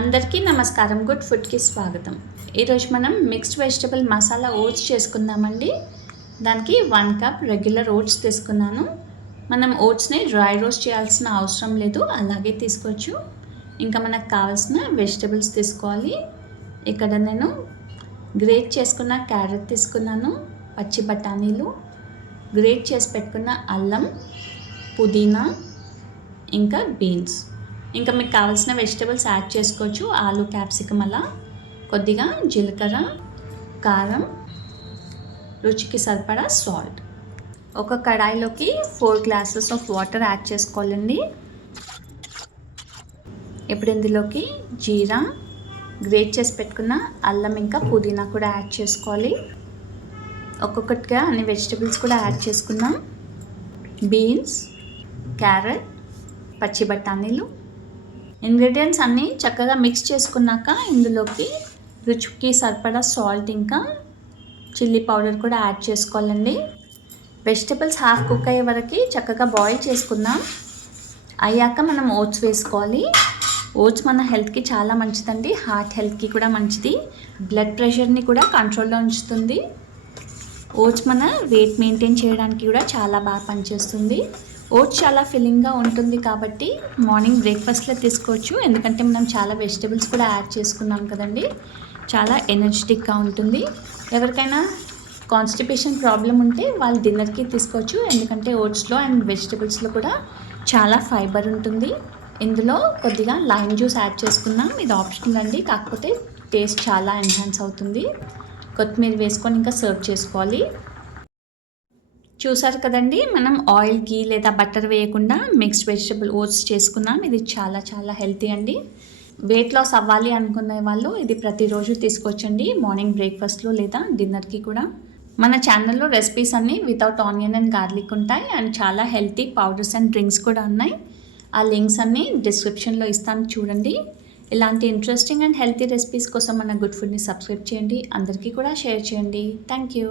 అందరికీ నమస్కారం. గుడ్ ఫుడ్కి స్వాగతం. ఈరోజు మనం మిక్స్డ్ వెజిటబుల్ మసాలా ఓట్స్ చేసుకుందామండి. దానికి 1 కప్ రెగ్యులర్ ఓట్స్ తీసుకున్నాను. మనం ఓట్స్ని డ్రై రోస్ట్ చేయాల్సిన అవసరం లేదు, అలాగే తీసుకోవచ్చు. ఇంకా మనకు కావాల్సిన వెజిటబుల్స్ తీసుకోవాలి. ఇక్కడ నేను గ్రేట్ చేసుకున్న క్యారెట్ తీసుకున్నాను, పచ్చి బఠానీలు, గ్రేట్ చేసి పెట్టుకున్న అల్లం, పుదీనా, ఇంకా బీన్స్. ఇంకా మీకు కావాల్సిన వెజిటబుల్స్ యాడ్ చేసుకోవచ్చు. ఆలు, క్యాప్సికమ్, అలా కొద్దిగా జీలకర్ర, కారం, రుచికి సరిపడా సాల్ట్. ఒక కడాయిలోకి 4 గ్లాసెస్ ఆఫ్ వాటర్ యాడ్ చేసుకోవాలండి. ఇప్పుడు ఇందులోకి జీరా, గ్రేట్ చేసి పెట్టుకున్న అల్లం ఇంకా పుదీనా కూడా యాడ్ చేసుకోవాలి. ఒక్కొక్కటిగా అన్ని వెజిటబుల్స్ కూడా యాడ్ చేసుకుందాం. బీన్స్, క్యారెట్, పచ్చి బఠానీలు. ఇంగ్రీడియంట్స్ అన్నీ చక్కగా మిక్స్ చేసుకున్నాక ఇందులోకి రుచికి సరిపడా సాల్ట్ ఇంకా చిల్లీ పౌడర్ కూడా యాడ్ చేసుకోవాలండి. వెజిటబుల్స్ హాఫ్ కుక్ అయ్యే వరకు చక్కగా బాయిల్ చేసుకుందాం. అయ్యాక మనం ఓట్స్ వేసుకోవాలి. ఓట్స్ మన హెల్త్కి చాలా మంచిదండి, హార్ట్ హెల్త్కి కూడా మంచిది, బ్లడ్ ప్రెషర్ని కూడా కంట్రోల్లో ఉంచుతుంది. ఓట్స్ మన వెయిట్ మెయింటైన్ చేయడానికి కూడా చాలా బాగా పనిచేస్తుంది. ఓట్స్ చాలా ఫిల్లింగ్గా ఉంటుంది కాబట్టి మార్నింగ్ బ్రేక్ఫాస్ట్లో తీసుకోవచ్చు. ఎందుకంటే మనం చాలా వెజిటబుల్స్ కూడా యాడ్ చేసుకున్నాం కదండి, చాలా ఎనర్జెటిక్గా ఉంటుంది. ఎవరికైనా కాన్స్టిపేషన్ ప్రాబ్లం ఉంటే వాళ్ళు డిన్నర్కి తీసుకోవచ్చు. ఎందుకంటే ఓట్స్లో అండ్ వెజిటబుల్స్లో కూడా చాలా ఫైబర్ ఉంటుంది. ఇందులో కొద్దిగా లైమ్ జ్యూస్ యాడ్ చేసుకున్నాం. ఇది ఆప్షనల్ అండి, కాకపోతే టేస్ట్ చాలా ఎన్హాన్స్ అవుతుంది. కొత్తిమీర వేసుకొని ఇంకా సర్వ్ చేసుకోవాలి. చూసారు కదండి, మనం ఆయిల్, గీ లేదా బటర్ వేయకుండా మిక్స్డ్ వెజిటబుల్ ఓట్స్ చేసుకున్నాం. ఇది చాలా చాలా హెల్తీ అండి. వెయిట్ లాస్ అవ్వాలి అనుకునే వాళ్ళు ఇది ప్రతిరోజు తీసుకోవచ్చండి, మార్నింగ్ బ్రేక్ఫాస్ట్లో లేదా డిన్నర్కి కూడా. మన ఛానల్లో రెసిపీస్ అన్నీ వితౌట్ ఆనియన్ అండ్ గార్లిక్ ఉంటాయి, అండ్ చాలా హెల్తీ పౌడర్స్ అండ్ డ్రింక్స్ కూడా ఉన్నాయి. ఆ లింక్స్ అన్నీ డిస్క్రిప్షన్లో ఇస్తాను, చూడండి. ఇలాంటి ఇంట్రెస్టింగ్ అండ్ హెల్తీ రెసిపీస్ కోసం మన గుడ్ ఫుడ్ని సబ్స్క్రైబ్ చేయండి, అందరికీ కూడా షేర్ చేయండి. Thank you.